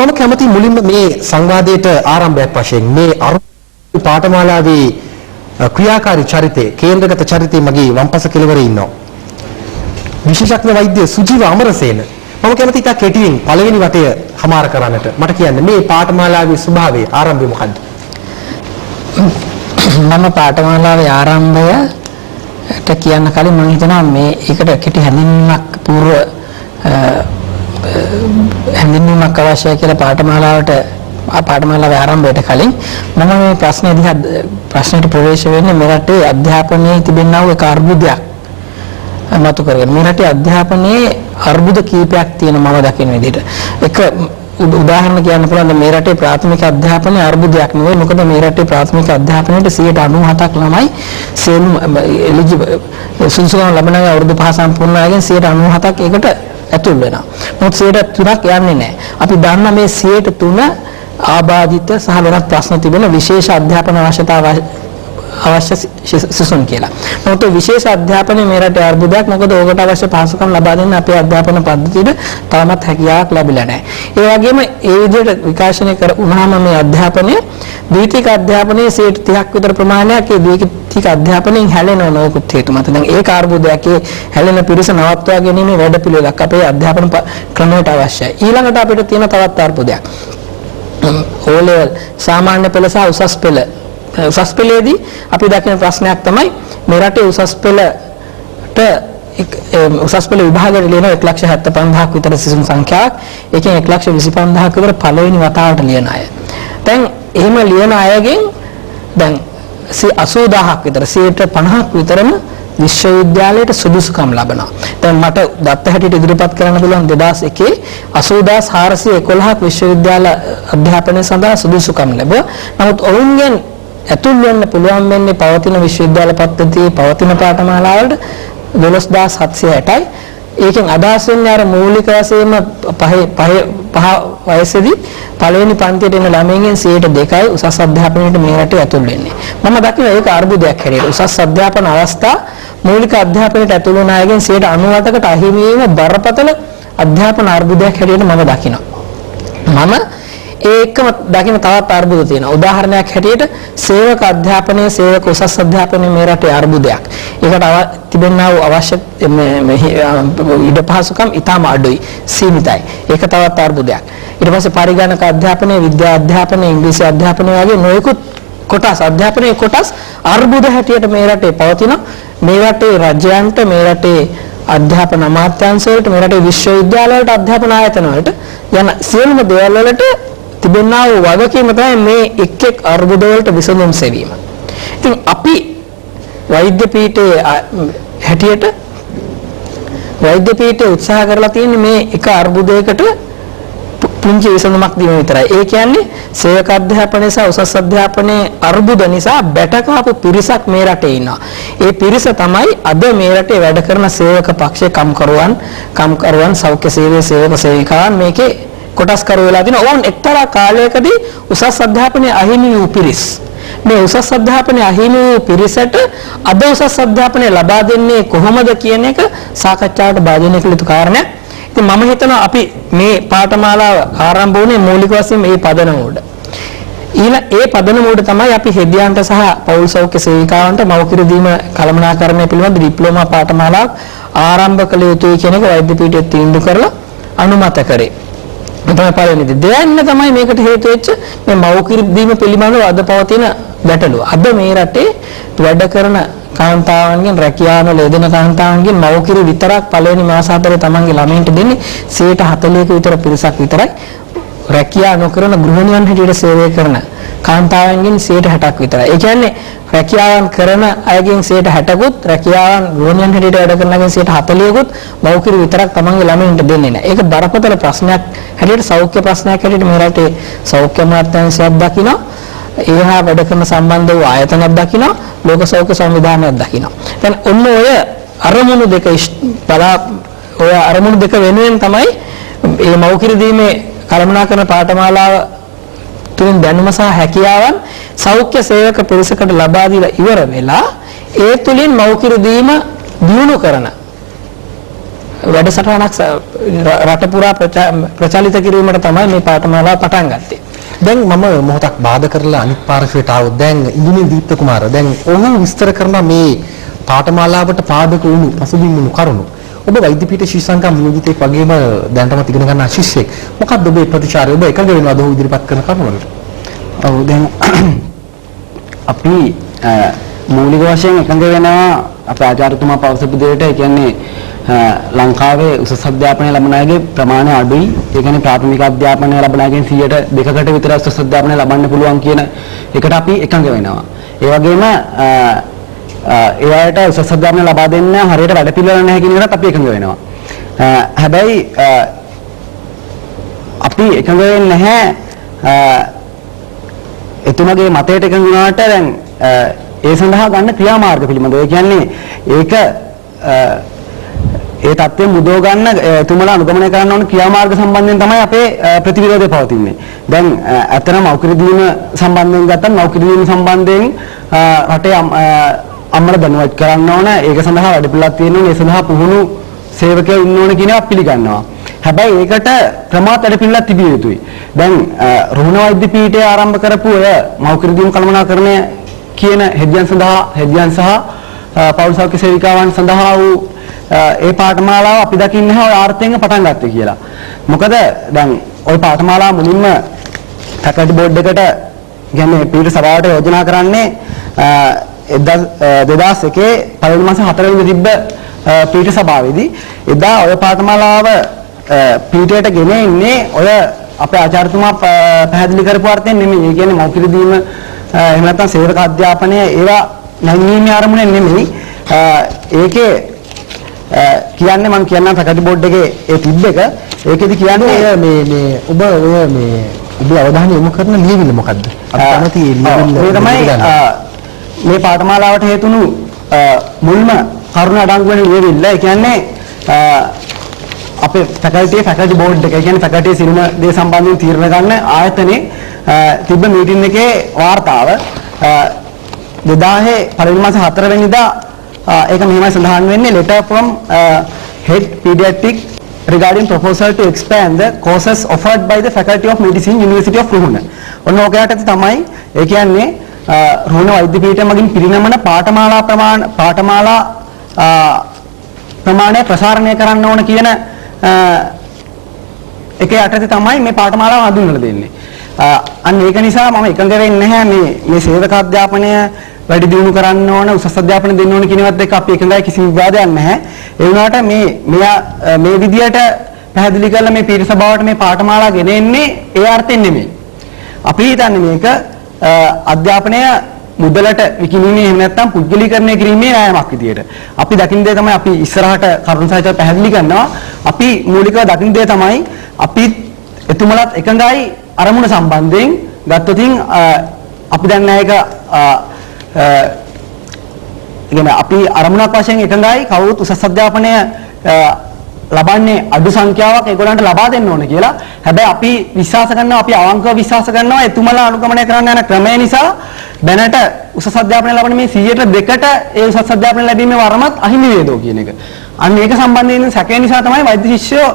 මම කැමති මුලින්ම මේ සංවාදයට ආරම්භයක් වශයෙන් මේ පාඨමාලාවේ ක්‍රියාකාරී චරිතේ කේන්ද්‍රගත චරිතේ මගේ වම්පස කෙළවරේ ඉන්නවා. විශේෂඥ වෛද්‍ය සුජීව අමරසේන. මම කැමති ඉතා කෙටියෙන් පළවෙනි වටය හමාර කරන්නට. මට කියන්න මේ පාඨමාලාවේ ස්වභාවය ආරම්භය මොකක්ද? මම පාඨමාලාවේ ආරම්භයට කියන්න කලින් මම හිතනවා මේ ඒකට කෙටි හැඳින්වීමක් පූර්ව හැඳින්වීමක් අවශ්‍යයි කියලා පාඨමාලාවේ ආරම්භයට කලින් මම මේ ප්‍රශ්නෙට ප්‍රවේශ වෙන්නේ මේ රටේ අධ්‍යාපනයේ තිබෙනා වූ එක අර්බුදයක් මතු කරගෙන. මේ රටේ අධ්‍යාපනයේ අර්බුද කීපයක් තියෙන මම දකින විදිහට. එක උදාහරණ කියන්න පුළුවන් මේ රටේ ප්‍රාථමික අධ්‍යාපනයේ අර්බුදයක් නෙවෙයි. මොකද මේ රටේ ප්‍රාථමික අධ්‍යාපනයේ 97%ක් ළමයි සුසුකම් ලබන අවුරුදු 5 සම්පූර්ණ අයගෙන් 97%ක් ඒකට ඇතුල් වෙනවා. මොකද 3%ක් යන්නේ නැහැ. අපි දන්න මේ 3% ආබාධිත සහ වෙනත් ප්‍රශ්න තිබෙන විශේෂ අධ්‍යාපන අවශ්‍යතාව අවශ්‍ය සිසුන් කියලා. මොකද විශේෂ අධ්‍යාපනයේ මේ රටේ අර්බුදයක්. මොකද ඕකට අවශ්‍ය පහසුකම් ලබා දෙන්න අපේ අධ්‍යාපන පද්ධතියට තාමත් හැකියාවක් ලැබිලා නැහැ. ඒ වගේම ඒ විදිහට විකාශනය කර වුණාම මේ අධ්‍යාපනය ද්විතීක අධ්‍යාපනයේ 30ක් විතර ප්‍රමාණයක් ඒ ද්විතීක අධ්‍යාපනයෙන් හැලෙන නොයෙකුත් හේතු මත. දැන් ඒක අර්බුදයක්. ඒ හැලෙන පිරිස නවත්වා ගැනීමේ වැඩපිළිවෙලක් අපේ අධ්‍යාපන ක්‍රමයට අවශ්‍යයි. ඊළඟට අපිට තියෙන තවත් අර්බුදයක්. O level සාමාන්‍ය පෙළ සහ උසස් පෙළ. උසස් පෙළේදී අපි දකින ප්‍රශ්නයක් තමයි මේ රටේ උසස් පෙළට උසස් පෙළ විභාගයට ලියන 1,75,000ක් විතර සිසුන් සංඛ්‍යාවක්. ඒකෙන් 1,25,000ක් විතර පළවෙනි වතාවට ලියන අය. දැන් එහෙම ලියන අයගෙන් දැන් 80,000ක් විතර 50ක් විතරම විශ්වවිද්‍යාලයට සුදුසුකම් ලබනවා. දැන් මට දත්ත හැටියට ඉදිරිපත් කරන්න පුළුවන් 2001 80,411ක් විශ්වවිද්‍යාල අධ්‍යාපනය සඳහා සුදුසුකම් ලැබුවා. නමුත් ඔවුන්ගෙන් ඇතුල් වෙන්න පුළුවන් වෙන්නේ පවතින විශ්වවිද්‍යාල පද්ධතියේ පවතින පාඨමාලාවලට 12,760යි. ඒකෙන් අදහස් වෙන්නේ අර මූලික වශයෙන්ම පහ වයසේදී පළවෙනි පන්තියට එන ළමයින්ගෙන් 2%යි උසස් අධ්‍යාපනයට මේ රටේ ඇතුල් වෙන්නේ. මම දකින ඒක අර්බුදයක් හැටියට. උසස් අධ්‍යාපන අවස්ථා මූලික අධ්‍යාපනයට ඇතුල් වන අයගෙන් 98%කට අහිමි වීම බරපතල අධ්‍යාපන අර්බුදයක් හැටියට මම දකිනවා. මම ඒකම දකින තවත් අර්බුද තියෙනවා. උදාහරණයක් හැටියට සේවක අධ්‍යාපනයේ සේවක උසස් අධ්‍යාපනයේ මේ රටේ අර්බුදයක්. ඒකට තිබෙනා වූ අවශ්‍ය ඉඩ පහසුකම් ඉතාම අඩුයි, සීමිතයි. ඒක තවත් අර්බුදයක්. ඊට පස්සේ පරිගණක අධ්‍යාපනයේ, විද්‍යා අධ්‍යාපනයේ, ඉංග්‍රීසි අධ්‍යාපනයේ වගේ නොයෙකුත් කොටස් අධ්‍යාපනයේ කොටස් අර්බුද හැටියට මේ රටේ පවතින. මේ රටේ රජයන්ට, මේ රටේ අධ්‍යාපන අමාත්‍යාංශ වලට, මේ රටේ විශ්වවිද්‍යාල වලට, අධ්‍යාපන ආයතන වලට යන සියලුම දේවල් වලට තිබෙනා වූ වගකීම තමයි මේ එක් අර්බුද වලට විසඳුම් සෙවීම. ඉතින් අපි වෛද්‍ය පීඨයේ හැටියට වෛද්‍ය පීඨයේ උත්සාහ කරලා තියෙන්නේ මේ එක අර්බුදයකට පුංචි විසඳුමක් දීම විතරයි. ඒ කියන්නේ සේවක අධ්‍යාපනයේ සහ උසස් අධ්‍යාපනයේ අර්බුද නිසා බැටකාපු පිරිසක් මේ රටේ ඉන්නවා. ඒ පිරිස තමයි අද මේ රටේ වැඩ කරන සේවක පක්ෂයේ කම්කරුවන් සෞඛ්‍ය සේවයේ සේවක සේවිකාවන් මේකේ කොටස් කර වෙලා තිනවා. ඕන් එක්තරා කාලයකදී උසස් අධ්‍යාපනයේ අහිමි වූ පිරිස්. මේ උසස් අධ්‍යාපනයේ අහිමි වූ පිරිසට අද උසස් අධ්‍යාපනය ලබා දෙන්නේ කොහොමද කියන එක සාකච්ඡාවට භාජනය කළ යුතු කාරණයක්. ඉතින් මම හිතනවා අපි මේ පාඨමාලාව ආරම්භ වුණේ මූලික වශයෙන් මේ පදනම උඩ. ඒ පදනම උඩ තමයි අපි හෙදියන්ට සහ පෞල් සෞඛ්‍ය සේවිකාවන්ට මව්කිර දීම කළමනාකරණය පිළිබඳ ඩිප්ලෝමා පාඨමාලාවක් ආරම්භ කළ යුතුයි කියන එක වෛද්‍ය පීඨයේ තීන්දුව කරලා අනුමත කරේ. තමයි පළවෙනි දෙයන්න තමයි මේකට හේතු වෙච්ච මේ මව්කිර දීම පිළිබඳව අද පවතින ගැටලුව. අද මේ රටේ වැඩ කරන කාන්තාවන්ගෙන් රැකියාවල යෙදෙන කාන්තාවන්ගෙන් මව්කිරි විතරක් පළවෙනි මාස හතරේ තමන්ගේ ළමයින්ට දෙන්නේ 40%ක විතර පිරිසක් විතරයි. රැකියාව නොකරන ගෘහිණියන් හැටියට සේවය කරන කාන්තාවන්ගෙන් 60%ක් විතරයි. ඒ කියන්නේ රැකියාවන් කරන අයගෙන් 60%කුත් රැකියාවන් ගෘහිණියන් හැටියට වැඩ කරන අයගෙන් 40%කුත් මව්කිරි විතරක් තමන්ගේ ළමයින්ට දෙන්නේ නැහැ. ඒක බරපතල ප්‍රශ්නයක් හැටියට සෞඛ්‍ය ප්‍රශ්නයක් හැටියට මේ රටේ සෞඛ්‍ය අමාත්‍යාංශයක් දකිනවා. ඒහා වැඩ කරන සම්බන්ධ වූ ආයතනයක් දකිනවා. ලෝක සෞඛ්‍ය සංවිධානයක් දකිනවා. දැන් ඔන්න ඔය අරමුණු දෙක වෙනුවෙන් තමයි මේ මව්කිරි දීමේ කළමනාකරන පාඨමාලාව තුලින් දැනුම සහ හැකියාවන් සෞඛ්‍ය සේවක පිරිසකට ලබා දීලා ඉවර වෙලා ඒ තුලින් මව්කිරි දීම දියුණු කරන වැඩසටහනක් රට පුරා ප්‍රචලිත කිරීමට තමයි මේ පාඨමාලාව පටන් ගත්තේ. දැන් මම මොහොතක් බාධා කරලා අනිත් පාර්ශ්වයට ආවොත් දැන් ඉන්දුනි දීප්ත කුමාර දැන් ඔහු විස්තර කරන මේ පාඨමාලාවට පාදක වුණු පසුබිම් වුණු කරුණු ඔබ වෛද්‍ය පීඨ ශිෂ්‍ය සංගම් නියෝජිතයෙක් වගේම දැනටමත් ඉගෙන ගන්න ශිෂ්‍යෙක් මොකක්ද ඔබේ ප්‍රතිචාරය ඔබ එකඟ වෙනවද ඔහු ඉදිරිපත් කරන කරුණු වලට? ඔව් දැන් අපි මූලික වශයෙන් එකඟ වෙනවා අපේ ආචාර්යතුමා පවසපු දෙයට. ඒ කියන්නේ ලංකාවේ උසස් අධ්‍යාපනය ලබන අයගේ ප්‍රමාණය අඩුයි. ඒ කියන්නේ ප්‍රාථමික අධ්‍යාපනය ලබන අයගෙන් 100%කට විතර උසස් අධ්‍යාපනය ලබන්න පුළුවන් කියන එකට අපි එකඟ වෙනවා. ඒ වගේම ඒ අයට උසස් අධ්‍යාපනය ලබා දෙන්න හරියට වැඩ පිළිවෙල නැහැ කියන එකත් අපි එකඟ වෙනවා. හැබැයි අපි එකඟ වෙන්නේ නැහැ එතුමගේ මතයට එකඟ වුණාට දැන් ඒ සඳහා ගන්න ක්‍රියාමාර්ග පිළිබඳව. ඒ කියන්නේ ඒක ඒ தත්ත්වය මුදව ගන්න එතුමලා අනුගමනය කරන්න ඕන ක්‍රියාමාර්ග සම්බන්ධයෙන් තමයි අපේ ප්‍රතිවිරෝධය පවතින්නේ. දැන් ඇත්තටම මෞඛ්‍ය දීම සම්බන්ධයෙන් ගත්තම මෞඛ්‍ය දීම සම්බන්ධයෙන් රටේ අම්මලා දැනුවත් කරන්න ඕන. ඒක සඳහා වැඩපිළිවෙලක් තියෙන්න ඕන. ඒ සඳහා පුහුණු සේවකයෝ ඉන්න ඕන කියන එක පිළිගන්නවා. හැබැයි ඒකට ප්‍රමාද වැඩපිළිවෙලක් තිබිය යුතුයි. දැන් රුහුණ වෛද්‍ය පීඨය ආරම්භ කරපු ඔය මෞඛ්‍ය දීම කළමනාකරණය කියන හෙදියන් සහ පෞල් සෞඛ්‍ය සේවිකාවන් සඳහා වූ ඒ පාඨමාලාව අපි දකින්නේ නැහැ ඔය ආර්ථයෙන් පටන් ගත්තේ කියලා. මොකද දැන් ওই පාඨමාලාව මුලින්ම ෆැකල්ටි බෝඩ් එකට කියන්නේ පීඨ සභාවට යෝජනා කරන්නේ 2001 පළවෙනි මාස 4 වෙනිදා තිබ්බ පීඨ සභාවේදී. එදා ඔය පාඨමාලාව පීඨයට ගෙන ඉන්නේ ඔය අපේ ආචාර්යතුමා පැහැදිලි කරපු අර්ථයෙන් නෙමෙයි. ඒ කියන්නේ මෞඛ්‍ය දීම එහෙම නැත්නම් සේවක අධ්‍යාපනය ඒවා නැංවීමේ ආරමුණෙන් නෙමෙයි. ඒකේ කියන්නේ මම කියන්නම් ෆැකල්ටි බෝඩ් එකේ ඒ තිබ්බ එක. ඒකෙදි කියන්නේ මේ ඔබ ඔය මේ ඔබ අවධානය යොමු කරන ලියවිල්ල මොකද්ද? අපි කැමති ලියවිල්ල තමයි මේ පාඨමාලාවට හේතුණු මුල්ම කරුණ අඩංගු වෙන ලියවිල්ල. ඒ කියන්නේ අපේ ෆැකල්ටි බෝඩ් එක. ඒ කියන්නේ ෆැකල්ටි සිරුම දේ සම්බන්ධයෙන් තීරණ ගන්න ආයතනයේ තිබ්බ මීටින් එකේ වාර්තාව 2000 පළවෙනි මාසේ 4 වෙනිදා ඒක මෙහිමයි සඳහන් වෙන්නේ letter from head pediatric regarding proposal to expand the courses offered by the faculty of medicine University of Ruhuna. ඔන්න ඔකයට තමයි ඒ කියන්නේ රුහුණ වෛද්‍ය පීඨය මගින් පිරිනමන පාඨමාලා ප්‍රමාණය ප්‍රසාරණය කරන්න ඕන කියන එකේ යටතේ තමයි මේ පාඨමාලාව හඳුන්වලා දෙන්නේ. අන්න ඒක නිසා මම එකඟ වෙන්නේ නැහැ මේ සේවක අධ්‍යාපනය වැඩි දියුණු කරන්න ඕන උසස් අධ්‍යාපනය දෙන්න ඕන කියනවත් එක්ක අපි එකඟයි. කිසි විවාදයක් නැහැ. ඒ වුණාට මේ විදියට පැහැදිලි කරලා මේ පීඨ සභාවට මේ පාඨමාලා ගෙන එන්නේ ඒ අර්ථයෙන් නෙමෙයි. අපි හිතන්නේ මේක අධ්‍යාපනය මුදලට විකිණීමේ එහෙම නැත්නම් පුද්ගලීකරණය කිරීමේ නෑමක් විදියට. අපි දකින්න දේ තමයි අපි ඉස්සරහට කරුණු සහිතව පැහැදිලි කරනවා. අපි මූලිකව දකින්න දේ තමයි අපි එතුමලත් එකඟයි අරමුණ සම්බන්ධයෙන් ගත්තොතින් අපි දන්නේ ඒක කියන්නේ අපි අරමුණක් වශයෙන් එකඟයි කවුරුත් උසස් අධ්‍යාපනය ලබන්නේ අඩු සංඛ්‍යාවක් ඒගොල්ලන්ට ලබා දෙන්න ඕන කියලා. හැබැයි අපි විශ්වාස කරනවා අපි අවංකව විශ්වාස කරනවා එතුමලා අනුගමනය කරන්න යන ක්‍රමය නිසා දැනට උසස් අධ්‍යාපනය ලබන මේ 100%කට ඒ උසස් අධ්‍යාපනය ලැබීමේ වරමත් අහිමි වේදෝ කියන එක. අන්න ඒක සම්බන්ධයෙන් සැකය නිසා තමයි වෛද්‍ය ශිෂ්‍යෝ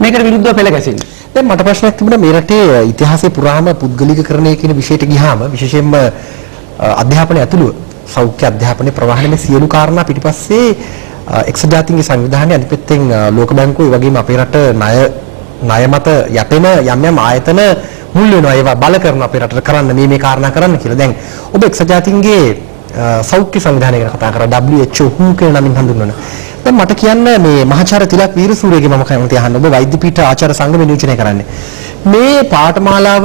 මේකට විරුද්ධව පෙළ ගැසෙන්නේ. දැන් මට ප්‍රශ්නයක් තිබුණා මේ රටේ ඉතිහාසයේ පුරාම පුද්ගලිකකරණය කියන විෂයට ගියාම විශේෂයෙන්ම අධ්‍යාපනය ඇතුළු සෞඛ්‍ය අධ්‍යාපනයේ ප්‍රවාහනයේ මේ සියලු කාරණා පිටිපස්සේ එක්සත් ජාතීන්ගේ සංවිධානය අනිත් පැත්තෙන් ලෝක බැංකුව ඒ වගේම අපේ රට ණය මත යැපෙන යම් ආයතන මුල් වෙනවා ඒවා බල කරන අපේ රටට කරන්න මේ කාරණා කරන්න කියලා. දැන් ඔබ එක්සත් ජාතීන්ගේ සෞඛ්‍ය සංවිධානය ගැන කතා කරා WHO WHO කියන නමින් හඳුන්වන. දැන් මට කියන්න මේ මහාචාර්ය තිලක් වීරසූරියගේ මම කැමති අහන්න ඔබ වෛද්‍ය පීඨ ආචාර්ය සංගමය නියෝජනය කරන්නේ. මේ පාඨමාලාව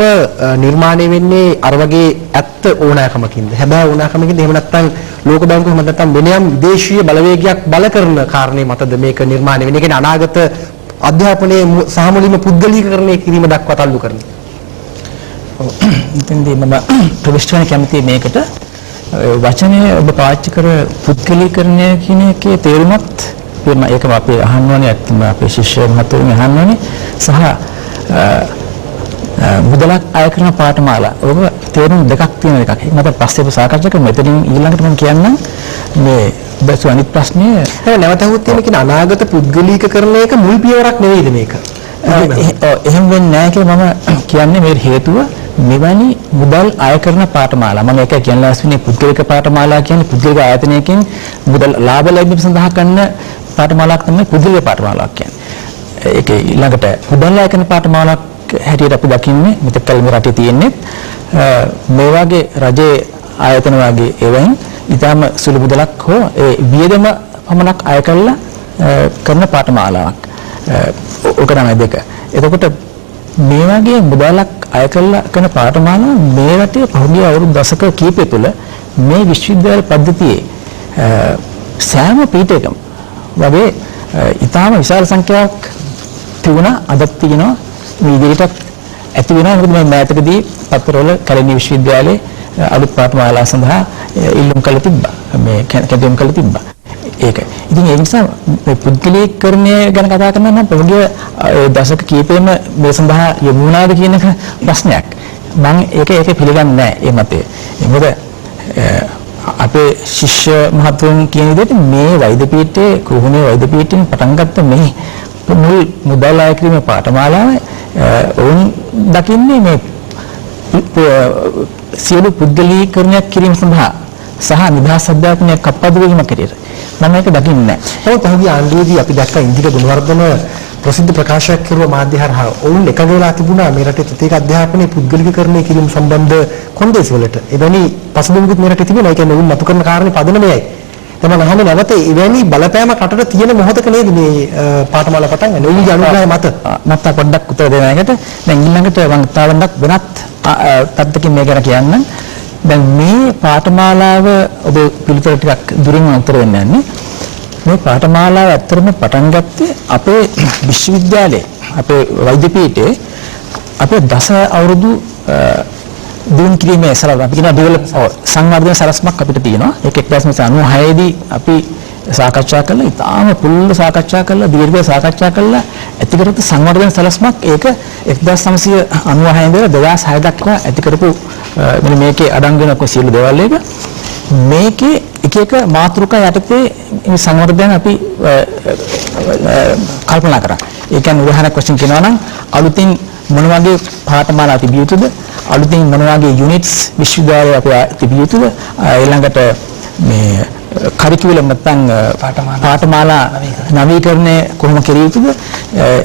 නිර්මාණය වෙන්නේ අර වගේ ඇත්ත ඕනෑකමකින්ද? හැබැයි ඕනෑකමකින්ද? එහෙම නැත්නම් ලෝක බැංකුව එහෙම නැත්නම් වෙනයම් විදේශීය බලවේගයක් බල කරන කාරණේ මතද මේක නිර්මාණය වෙන්නේ? ඒ කියන්නේ අනාගත අධ්‍යාපනයේ සහ මුලින්ම පුද්ගලීකරණය කිරීම දක්වා තල්ලු කරන්නේ. ඔව්. ඉතින්දී මම ප්‍රවිෂ්ඨ වෙන කැමති මේකට වචනේ ඔබ පාවිච්චි කර පුද්ගලීකරණය කියන එකේ තේරුමත් ඒක අපි අහන්න ඕනේ ඇත්තම අපේ ශිෂ්‍ය මහතුරුන් අහන්න ඕනේ සහ මුදලක් අය කරන පාඨමාලා ඔබ තේරුම් දෙකක් තියෙන එකක්. මම පස්සේ සාකච්ඡා කරමු. මෙතනින් ඊළඟට මම කියන්නම් මේ බැසු අනිත් ප්‍රශ්නේ නැවත අහුවොත් එහෙම කියන අනාගත පුද්ගලීකරණ එක මුල් පියවරක් නෙවෙයිද මේක? එහෙම වෙන්නේ නැහැ කියලා මම කියන්නේ මේ හේතුව මෙවැනි මුදල් අය කරන පාඨමාලා මම ඒක කියන්නේ ලස්සනේ පුද්ගලික පාඨමාලා කියන්නේ පුද්ගලික ආයතනයකින් මුදල් ලාභ ලැබීම සඳහා කරන පාඨමාලාවක් තමයි පුද්ගලික පාඨමාලාවක් කියන්නේ. ඒක ඊළඟට මුදල් අය කරන පාඨමාලාවක් හැටියට අපි දකින්නේ මෙතෙක් කල මේ රටේ තියෙන්නේ මේ වගේ රජයේ ආයතන වගේ ඒවෙන් ඊටම සුළු මුදලක් හෝ ඒ වියදම පමණක් අය කරලා කරන පාඨමාලාවක්. ඔක තමයි දෙක. එතකොට මේ වගේ මුදලක් අය කරලා කරන පාඨමාලා මේ රටේ පහුගිය අවුරුදු දශක කිහිපය තුළ මේ විශ්වවිද්‍යාල පද්ධතියේ සෑම පීඨයකම වගේ ඊටාම විශාල සංඛ්‍යාවක් තිබුණා අදත් තියෙනවා මේ ඉදිරියටත් ඇති වෙනවා. මොකද මේ මෑතකදී පත්තරවල කලින් විශ්වවිද්‍යාලයේ අලුත් පාඨමාලා සඳහා ඉල්ලුම් කළ තිබ්බා. මේ කැඳවීම් කළ තිබ්බා. ඒක. ඉතින් ඒ නිසා මේ පුද්ගලීකරණය ගැන කතා කරනවා නම් පොඩ්ඩක් දශක කීපෙම මේ සඳහා යොමු වුණාද කියන එක ප්‍රශ්නයක්. මම ඒක පිළිගන්නේ නැහැ මේ මතය. මොකද අපේ ශිෂ්‍ය මහතුන් කියන විදිහට මේ වෛද්‍ය පීඨයේ කුරුණේ වෛද්‍ය පීඨයෙන් පටන් ගත්ත මේ මුල් මුදල් අය කිරීමේ පාඨමාලාව වුන් දකින්නේ මේ සියලු පුද්ගලීකරණයක් කිරීම සඳහා සහ නිදහස් අධ්‍යාපනයක් කප්පාදු වීම කෙරෙහිද මම ඒක දකින්නේ නැහැ. පහුගිය ආණ්ඩුවේදී අපි දැක්ක ඉන්දික ගුණවර්ධන ප්‍රසිද්ධ ප්‍රකාශයක් කරුවා මාධ්‍ය හරහා ඔවුන් එකඟ වෙලා තිබුණා මේ රටේ තෘතීක අධ්‍යාපනයේ පුද්ගලිකකරණය කිරීම සම්බන්ධ කොන්දේසි වලට. එවැනි පසුබිමකුත් මේ රටේ තිබෙනවා. ඒ කියන්නේ ඔවුන් මතු කරන කාරණේ පදනමයි. තමයි අහන්නේ නැවත එවැනි බලපෑමක් රටට තියෙන මොහොතක නේද මේ පාඨමාලා පටන් ගන්න. ඔවුන්ගේ අනුග්‍රහය මත. මට පොඩ්ඩක් උත්තර දෙන්න එකට දැන් ඊළඟට මම තවන්නක් වෙනත් තත්ත්වකින් මේ ගැන කියන්නම්. දැන් මේ පාඨමාලාව ඔබ පිළිතුර ටිකක් දුරින් උත්තර දෙන්න යන්නේ. මේ පාඨමාලාව ඇත්තටම පටන් ගත්තේ අපේ විශ්වවිද්‍යාලයේ අපේ වෛද්‍ය පීඨයේ අපේ දස අවුරුදු දියුණු කිරීමේ සලව අපි කියන ඩෙවලොප් සංවර්ධන සලස්මක් අපිට තියෙනවා. ඒක 1996 දී අපි සාකච්ඡා කළා. ඉතාලම පුළුල් සාකච්ඡා කළා, දීර්ඝ සාකච්ඡා කළා. ඇති කරපු සංවර්ධන සලස්මක් ඒක 1996 ඉඳලා 2006 දක්වා ඇති කරපු මෙන්න මේකේ අඩංගු වෙන කොසියලු දේවල් එක මේකේ එක එක මාතෘකා යටතේ මේ සංවර්ධන අපි කල්පනා කරා. ඒ කියන්නේ උදාහරණයක් වශයෙන් කියනවා නම් අලුතින් මොන වගේ පාඨමාලා තිබිය යුතුද? අලුතින් මොන වගේ යුනිට්ස් විශ්වවිද්‍යාලයේ අපි තිබිය යුතුද? ඊළඟට මේ කරිකියුලම් නැත්නම් පාඨමාලා නවීකරණය කොහොම කෙරිය යුතුද?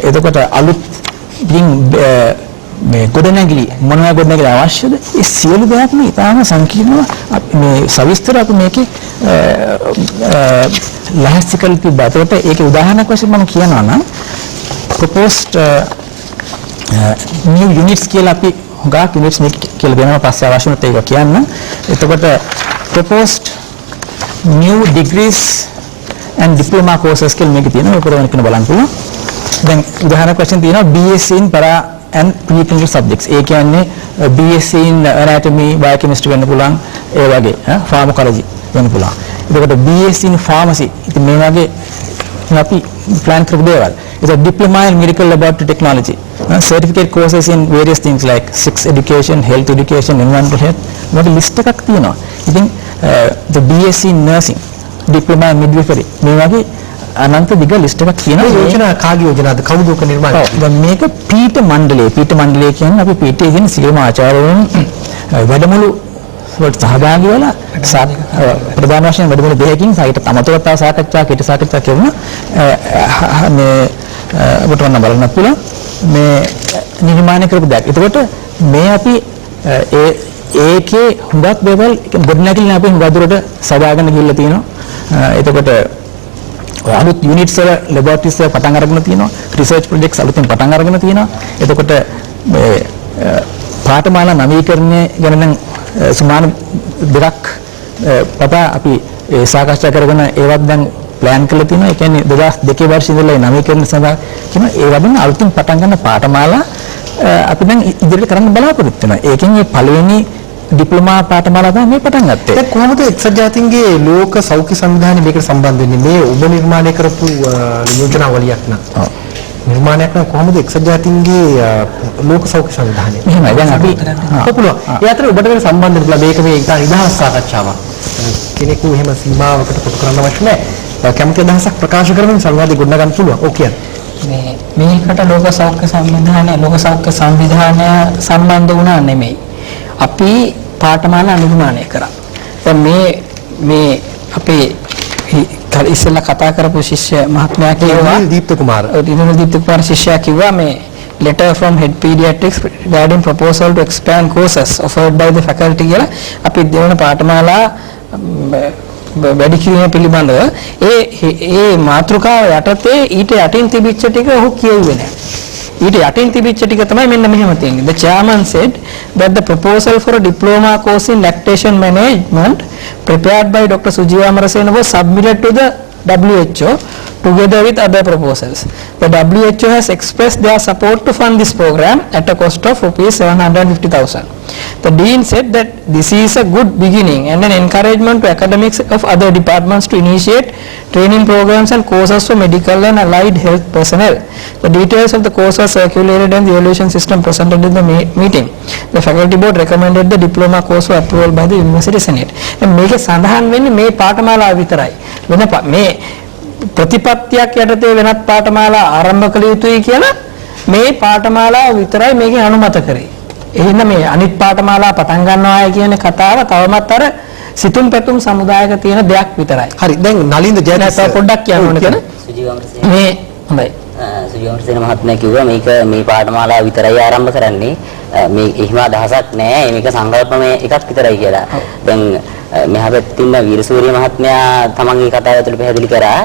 එතකොට අලුත් මේ ගොඩනැගිලි මොනවා ගොඩනැගිලි අවශ්‍යද? ඒ සියලු දේවල් මේ ඉතාම සංකීර්ණව මේ සවිස්තර අපි මේකේ ලැහැස්ති කරලා තිබ්බා. ඒකට ඒකේ උදාහරණයක් වශයෙන් මම කියනවා නම් proposed new units කියලා අපි හුඟක් units මේ කියලා දෙනවා පස්සේ අවශ්‍ය නැත් ඒක කියන්න. එතකොට proposed new degrees and diploma courses කියලා මේක තියෙනවා. ඒක උදාහරණයක් වෙන බලන්න පුළුවන්. දැන් උදාහරණයක් වශයෙන් තියෙනවා BSc in para and pre-clinical subjects. ඒ කියන්නේ BSc in anatomy, biochemistry වෙන්න පුළුවන්. ඒ වගේ pharmacology වෙන්න පුළුවන්. එතකොට BSc in pharmacy. ඉතින් මේ වගේ අපි plan කරපු දේවල්. It's a diploma in medical laboratory technology. Certificate courses in various things like sex education, health education, environmental health. මොකද ලිස්ට් එකක් තියෙනවා. ඉතින් the BSc in nursing, diploma in midwifery. මේ වගේ අනන්ත දිග ලිස්ට් එකක් තියෙනවා. මේ යෝජනා කාගේ යෝජනාද? කවුද ඔක නිර්මාණය කළේ? දැන් මේක පීඨ මණ්ඩලය කියන්නේ අපි පීඨයේ ඉන්න සියලුම ආචාර්යවරුන් වැඩමුළු වලට සහභාගී වෙලා ප්‍රධාන වශයෙන් වැඩමුළු දෙකකින් සාහිත්‍ය අමතරව සාකච්ඡා කෙටි සාකච්ඡා කරන මේ ඔබට වන්න බලන්න පුළුවන් මේ නිර්මාණය කරපු දෙයක්. එතකොට මේ අපි ඒකේ හුඟක් දේවල් ගොඩනැගිලි අපි හුඟක් දුරට සදාගෙන ගිහිල්ලා තියෙනවා. එතකොට අලුත් යුනිට්ස් වල ලැබොරටරිස් වල පටන් අරගෙන තියෙනවා. රිසර්ච් ප්‍රොජෙක්ට්ස් අලුතෙන් පටන් අරගෙන තියෙනවා. එතකොට මේ පාඨමාලා නවීකරණය ගැන නම් සමාන දෙකක් පතා අපි සාකච්ඡා කරගෙන ඒවත් දැන් ප්ලෑන් කරලා තියෙනවා. ඒ කියන්නේ 2002 වර්ෂයේ ඉඳලා නවීකරණ සඳහා කියන ඒ වගේම අලුතින් පටන් ගන්න පාඨමාලා අපි දැන් ඉදිරියට කරන්න බලාපොරොත්තු වෙනවා. ඒකෙන් මේ පළවෙනි ඩිප්ලෝමා පාඨමාලා තමයි මේ පටන් ගත්තේ. ඒක කොහොමද එක්සත් ජාතීන්ගේ ලෝක සෞඛ්‍ය සංවිධානය මේකට සම්බන්ධ වෙන්නේ? මේ ඔබ නිර්මාණය කරපු යෝජනාවලියක් නම්. නිර්මාණයක් නම් කොහොමද එක්සත් ජාතීන්ගේ ලෝක සෞඛ්‍ය සංවිධානය? එහෙමයි. දැන් අපි පුළුවන්. ඒ අතර ඔබට වෙන සම්බන්ධය තිබුණා මේක මේ ඉතා නිදහස් සාකච්ඡාවක්. කෙනෙකු එහෙම සීමාවකට කොට කරන්න අවශ්‍ය නැහැ. කැමති අදහසක් ප්‍රකාශ කරමින් සංවාදය ගොඩනගන්න පුළුවන්. ඔව් කියන්නේ. මේකට ලෝක සෞඛ්‍ය සංවිධානය සම්බන්ධ වුණා නෙමෙයි. අපි පාඨමාලා නිර්මාණය කරා. දැන් මේ අපේ ඉස්සෙල්ලා කතා කරපු ශිෂ්‍ය මහත්මයා කිව්වා දීප්ත කුමාර ශිෂ්‍යයා කිව්වා මේ letter from head pediatrics regarding proposal to expand courses offered by the faculty කියලා අපි දෙවන පාඨමාලා වැඩි කිරීම පිළිබඳව ඒ මාතෘකාව යටතේ ඊට යටින් තිබිච්ච ටික ඔහු කියෙව්වේ නැහැ. ඊට යටින් තිබිච්ච ටික තමයි මෙන්න මෙහෙම තියෙන්නේ. The chairman said that the proposal for a diploma course in lactation management prepared by Dr. Sujiva Amarasena was submitted to the WHO together with other proposals. The WHO has expressed their support to fund this program at a cost of ₹750,000. The dean said that this is a good beginning and an encouragement to academics of other departments to initiate training programs and courses for medical and allied health personnel. The details of the course were circulated and the evaluation system presented in the meeting. The faculty board recommended the diploma course for approval by the University Senate. මේක සඳහන් වෙන්නේ මේ පාඨමාලාව විතරයි. වෙන මේ ප්‍රතිපත්තියක් යටතේ වෙනත් පාඨමාලා ආරම්භ කළ යුතුයි කියලා මේ පාඨමාලාව විතරයි මේකේ අනුමත කරේ. එහෙනම් මේ අනිත් පාඨමාලා පටන් ගන්නවා කියන කතාව තවමත් අර සිතුම් පැතුම් සමුදායක තියෙන දෙයක් විතරයි. හරි. දැන් නලින්ද ජයතිස්ස පොඩ්ඩක් කියන්න ඕනේ කියන මේ හොඳයි. සුජිවර්සේන මහත්මයා කිව්වා මේක මේ පාඨමාලාව විතරයි ආරම්භ කරන්නේ. මේ එහෙම අදහසක් නැහැ. මේක සංකල්පමය එකක් විතරයි කියලා. දැන් මෙහා පැත්තේ වීරසූරිය මහත්මයා තමන්ගේ කතාව ඇතුළේ පැහැදිලි කරා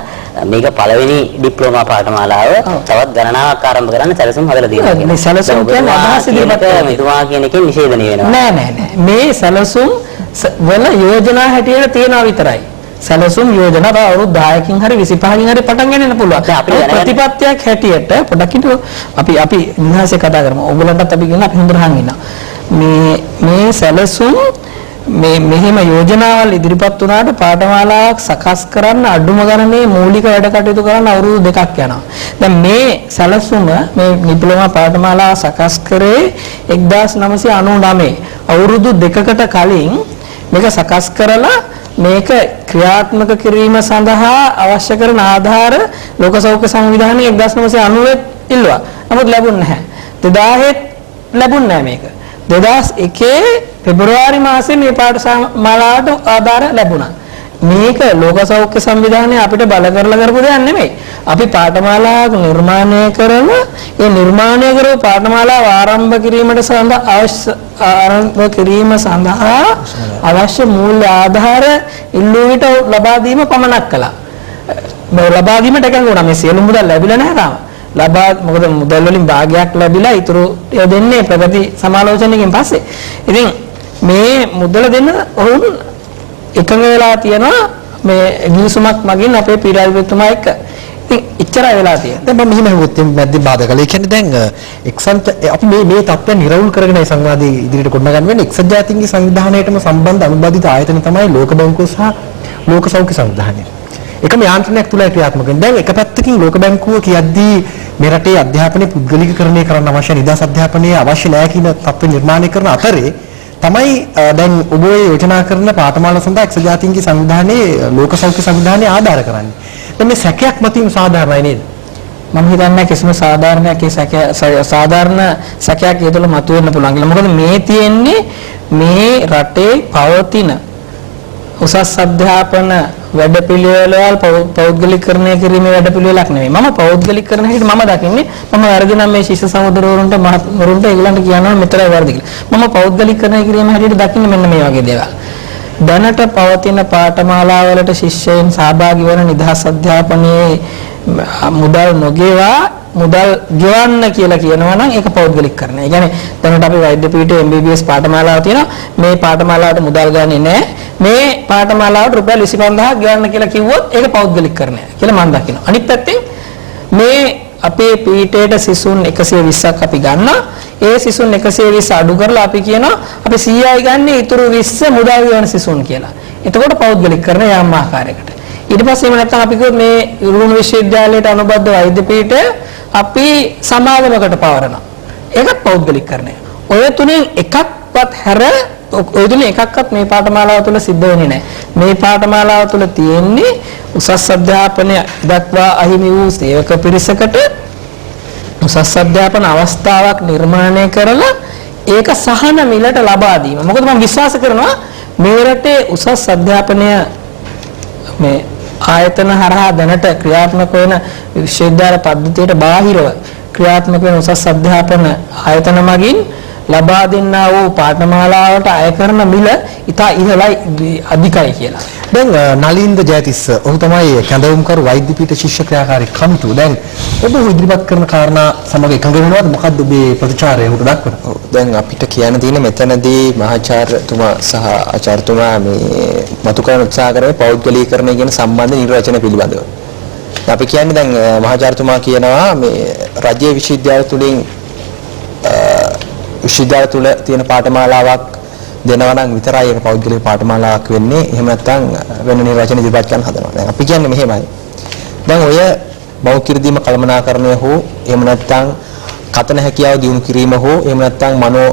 මේක පළවෙනි ඩිප්ලෝමා පාඨමාලාව තවත් ගණනාවක් ආරම්භ කරන්න සැලසුම් හදලා තියෙනවා. මේ සැලසුම් කියන්නේ අදහස් ඉදිරිපත් මෙතුමා කියන එකෙන් නිෂේධනය වෙනවා. නෑ. මේ සැලසුම් වල යෝජනා හැටියට තියෙනවා විතරයි. සැලසුම් යෝජනා බව අවුරුදු 10කින් හරි 25කින් හරි පටන් ගන්න පුළුවන්. ප්‍රතිපත්තියක් හැටියට පොඩ්ඩක් හිතුව අපි ඉන්හාසේ කතා කරමු. ඔයගොල්ලන්ටත් අපි කියන අපි හොඳට අහන් ඉන්නවා. මේ සැලසුම් මෙහෙම යෝජනාවල් ඉදිරිපත් වුණාට පාඨමාලාවක් සකස් කරන්න අඩුම ගණනේ මූලික වැඩ කටයුතු කරන්න අවුරුදු 2ක් යනවා. දැන් මේ සැලසුම මේ ඩිප්ලෝමා පාඨමාලාව සකස් කරේ 1999 අවුරුදු 2කට කලින් මේක සකස් කරලා මේක ක්‍රියාත්මක කිරීම සඳහා අවශ්‍ය කරන ආධාර ලෝක සෞඛ්‍ය සංවිධානයේ 1990 ඉල්ලුවා. නමුත් ලැබුණ නැහැ. 2000 ලැබුණ නැහැ මේක. 2001 පෙබරවාරි මාසයේ මේ පාඨමාලාවට ආධාර ලැබුණා. මේක ලෝක සෞඛ්‍ය සංවිධානය අපිට බල කරලා කරපු දෙයක් නෙමෙයි. අපි පාඨමාලාවක් නිර්මාණය කරන ඒ නිර්මාණය කරපු පාඨමාලාව ආරම්භ කිරීම සඳහා අවශ්‍ය මූල්‍ය ආධාර ඉල්ලුවිට ලබා දීම පමණක් කළා. ලබා දීමට එකඟ වුණා. මේ සියලු මුදල් ලැබිලා නැහැ තාම. මොකද මුදල් වලින් භාගයක් ලැබිලා ඊටු දෙන්නේ ප්‍රගති සමාලෝචනයකින් පස්සේ. ඉතින් මේ මුදල දෙන්න ඔවුන් එකඟ වෙලා තියෙනවා මේ ගිවිසුමක් මගින් අපේ පීඩාධිපතිතුමා එක්ක. ඉතින් එච්චරයි වෙලා තියෙන්නේ. දැන් මම මෙහෙම හෙව්වොත් මැද්දේ බාධා කළා. ඒ කියන්නේ දැන් එක්සන්ත අපි මේ තත්ත්වයන් නිරවුල් කරගෙන මේ සංවාදයේ ඉදිරියට ගොඩනගන්න වෙන්නේ එක්සත් ජාතීන්ගේ සංවිධානයටම සම්බන්ධ අනුබද්ධිත ආයතන තමයි ලෝක බැංකුව සහ ලෝක සෞඛ්‍ය සංවිධානය. එකම යාන්ත්‍රණයක් තුලයි ක්‍රියාත්මක වෙන්නේ. දැන් එක පැත්තකින් ලෝක බැංකුව කියද්දී මේ රටේ අධ්‍යාපනය පුද්ගලිකකරණය කරන්න අවශ්‍ය නිදහස් අධ්‍යාපනයේ අවශ්‍ය නැහැ කියන තත්ත්ව නිර්මාණය කරන අතරේ තමයි දැන් ඔබ යෝජනා කරන පාඨමාලා සඳහා එක්සත් ජාතීන්ගේ සංවිධානයේ ලෝක සෞඛ්‍ය සංවිධානය ආධාර කරන්නේ. දැන් මේ සැකයක් මතින් සාධාරණයි නේද? මම හිතන්නේ කිසිම සාධාරණ සැකයක් ඒ තුළ මතුවෙන්න පුළුවන් කියලා. මොකද මේ තියෙන්නේ මේ රටේ පවතින උසස් අධ්‍යාපන වැඩපිළිවෙළවල් පෞද්ගලිකකරණය කිරීමේ වැඩපිළිවෙලක් නෙවෙයි. මම පෞද්ගලිකකරණ හැටියට මම දකින්නේ මම වැරදි නම් මේ ශිෂ්‍ය සහෝදරවරුන්ට මහත්වරුන්ට ඒගොල්ලන්ට කියනවා මෙතරයි වැරදි කියලා. මම පෞද්ගලිකකරණය කිරීම හැටියට දකින්නේ මෙන්න මේ වගේ දේවල්. දැනට පවතින පාඨමාලාවලට ශිෂ්‍යයන් සහභාගී වන නිදහස් අධ්‍යාපනයේ මුදල් නොගෙවා මුදල් ගෙවන්න කියලා කියනවා නම් ඒක පෞද්ගලිකකරණය. ඒ කියන්නේ දැනට අපි වෛද්‍ය පීඨයේ MBBS පාඨමාලාව තියෙනවා. මේ පාඨමාලාවට මුදල් ගන්නේ නැහැ. මේ පාඨමාලාවට රුපියල් 25000ක් ගෙවන්න කියලා කිව්වොත් ඒක පෞද්ගලිකකරණය කියලා මම දකිනවා. අනිත් පැත්තෙන් මේ අපේ පීඨයට සිසුන් 120ක් අපි ගන්නවා. ඒ සිසුන් 120 අඩු කරලා අපි කියනවා අපි 100යි ගන්න ඉතුරු 20 මුදල් ගෙවන සිසුන් කියලා. එතකොට පෞද්ගලිකකරණය යම් ආකාරයකට. ඊට පස්සේ එහෙම නැත්නම් අපි කිව්වොත් මේ ඉරුණු විශ්වවිද්‍යාලයට අනුබද්ධ වෛද්‍ය පීඨය අපි සමාගමකට පවරනවා. ඒකත් පෞද්ගලිකකරණය. ඔය තුනෙන් එකක්වත් හැර ඔය තුනේ එකක්වත් මේ පාඨමාලාව තුළ සිද්ධ වෙන්නේ නැහැ. මේ පාඨමාලාව තුළ තියෙන්නේ උසස් අධ්‍යාපනය දක්වා අහිමි වූ සේවක පිරිසකට උසස් අධ්‍යාපන අවස්ථාවක් නිර්මාණය කරලා ඒක සහන මිලට ලබා දීම. මොකද මම විශ්වාස කරනවා මේ රටේ උසස් අධ්‍යාපනය මේ ආයතන හරහා දැනට ක්‍රියාත්මක වෙන විශ්වවිද්‍යාල පද්ධතියට බාහිරව ක්‍රියාත්මක වෙන උසස් අධ්‍යාපන ආයතන මගින් ලබා දෙන්නා වූ පාඨමාලාවට අය කරන මිල ඉතා ඉහළයි අධිකයි කියලා. දැන් නලින්ද ජයතිස්ස ඔහු තමයි කැඳවුම්කරු වෛද්‍ය පීඨ ශිෂ්‍ය ක්‍රියාකාරී කමිටුව. දැන් ඔබ ඉදිරිපත් කරන කාරණා සමග එකඟ වෙනවද? මොකක්ද ඔබේ ප්‍රතිචාරය ඔහුට දක්වන? දැන් අපිට කියන්න තියෙන මෙතනදී මහාචාර්යතුමා සහ ආචාර්යතුමා මේ මතු කරන උත්සාහ කරන්නේ පෞද්ගලීකරණය කියන සම්බන්ධ නිර්වචන පිළිබඳව. අපි කියන්නේ දැන් මහාචාර්යතුමා කියනවා මේ රජයේ විශ්වවිද්‍යාල තුලින් විශ්වවිද්‍යාල තුල තියෙන පාඨමාලාවක් දෙනවා නම් විතරයි ඒක පෞද්ගලික පාඨමාලාවක් වෙන්නේ. එහෙම නැත්නම් වෙන නිර්වචන ඉදිරිපත් කරන්න හදනවා. දැන් අපි කියන්නේ මෙහෙමයි. දැන් ඔය බෞද්ධ කළමනාකරණය හෝ එහෙම නැත්නම් කතන හැකියාව දියුණු කිරීම හෝ එහෙම නැත්නම් මනෝ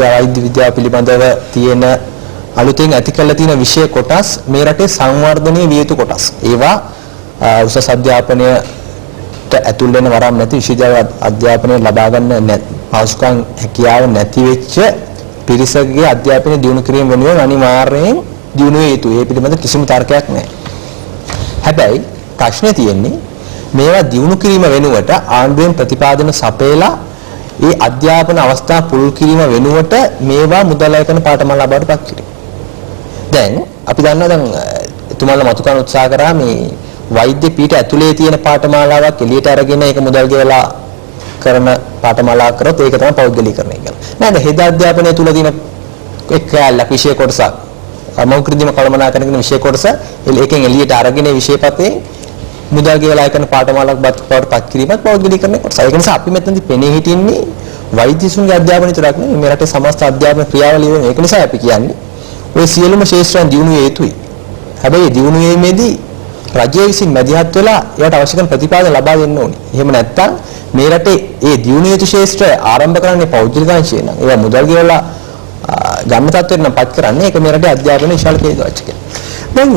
වෛද්‍ය විද්‍යාව පිළිබඳව තියෙන අලුතෙන් ඇති කළ තියෙන විෂය කොටස් මේ රටේ සංවර්ධනයේ විය යුතු කොටස්. ඒවා උසස් අධ්‍යාපනයට ඇතුල් වෙන වරම් නැති විශ්වවිද්‍යාල අධ්‍යාපනය ලබා ගන්න පහසුකම් හැකියාව නැති වෙච්ච පිරිසකගේ අධ්‍යාපනය දියුණු කිරීම වෙනුවෙන් අනිවාර්යයෙන් දියුණු විය යුතුයි. ඒ පිළිබඳ කිසිම තර්කයක් නැහැ. හැබැයි ප්‍රශ්නේ තියෙන්නේ මේවා දියුණු කිරීම වෙනුවට ආණ්ඩුවෙන් ප්‍රතිපාදන සපයලා ඒ අධ්‍යාපන අවස්ථා පුළුල් කිරීම වෙනුවට මේවා මුදල් අය කරන පාඨමාලා බවට පත් කිරීම. දැන් අපි දන්නවා දැන් එතුමාලා මතු කරන උත්සාහ කරා මේ වෛද්‍ය පීඨ ඇතුලේ තියෙන පාඨමාලාවක් එළියට අරගෙන ඒක මුදල් ගෙවලා කරන පාඨමාලාවක් කරොත් ඒක තමයි පෞද්ගලීකරණය කියලා. නේද? හෙද අධ්‍යාපනය තුල තියෙන එක් කැලක් විෂය කොටසක් මෞඛ්‍යදීම කළමනාකරන කියන විෂය කොටස ඒකෙන් එළියට අරගෙන විෂය පතේ මුදල් ගෙවලා කරන පාඨමාලාවක් බවට පත් කිරීමත් පෞද්ගලීකරණය කොටස. ඒක නිසා අපි මෙතනදී පෙනී හිටින්නේ වෛද්‍යසුන්ගේ අධ්‍යාපනය විතරක් නෙවෙයි මේ රටේ සමස්ත අධ්‍යාපන ක්‍රියාවලිය වෙන. ඒක නිසා අපි කියන්නේ ඔය සියලුම ශාස්ත්‍රයන් දියුණු විය යුතුයි. හැබැයි දියුණු වීමේදී රජය විසින් මැදිහත් වෙලා ඒවට අවශ්‍ය කරන ප්‍රතිපාදන ලබා දෙන්න ඕනේ. එහෙම නැත්නම් මේ රටේ ඒ දියුණු යුතු ශාස්ත්‍රය ආරම්භ කරන්නේ පෞද්ගලික අංශය නම් ඒවා මුදල් ගෙවලා ගන්න තත්ත්වෙට නම් පත් කරන්නේ ඒක මේ රටේ අධ්‍යාපනයේ විශාල කේන්ද්‍රයක්. දැන්